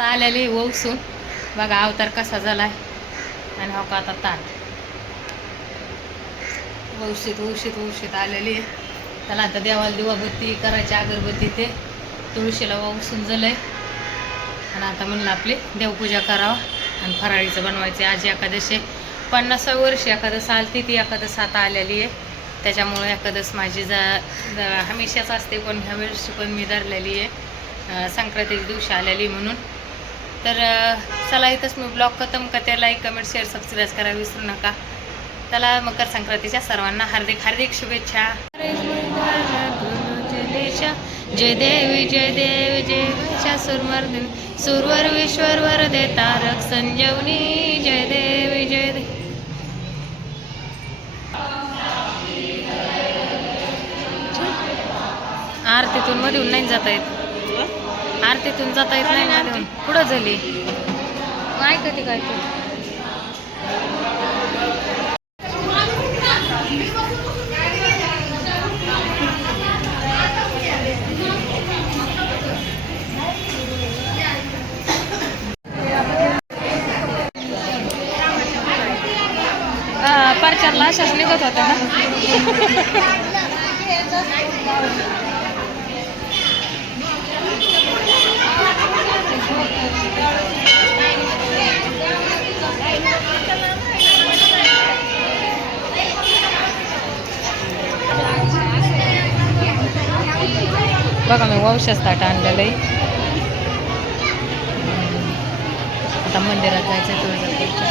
आता आलेली वौसून. बघा अवतार कसा झाला आहे आणि हो का आता ताट वौशीत वौशीत वौशीत आलेली आहे. त्याला आता देवाला दिवाबत्ती करायची अगरबत्ती ते. तुळशीला वौसून झालंय. आणि आता म्हणलं आपली देवपूजा करावं. आणि फराळीचं बनवायचं आज एकादशी पन्नासा पन्नासाव्या वर्षी एकादस आलती ती एकादस आता आलेली आहे. त्याच्यामुळे एकादस माझी जा हमेशाच असते पण ह्या वर्षी पण मी धरलेली आहे. संक्रांतीच्या दिवशी आलेली म्हणून. तर चला इथंच मी ब्लॉग खतम करते. लाईक कमेंट शेअर सबस्क्राईब करायला विसरू नका. चला मकर संक्रांतीच्या सर्वांना हार्दिक हार्दिक शुभेच्छा. जय देवी जय देवी जय वैशा सुरमर्दिनी. सुरवर विश्वरवर दे तारक संजीवनी. जय देवी जय देवी आरतीतून मधून नाही जाता येत आरतीतून जाता येत नाही मधून पुढं झाली? काय कधी काय परचारला अशाच निघत होत्या ना? बघा मी वंशच ताट आणलेलं आहे. आता मंदिरात जायचं तुळजापूरच्या.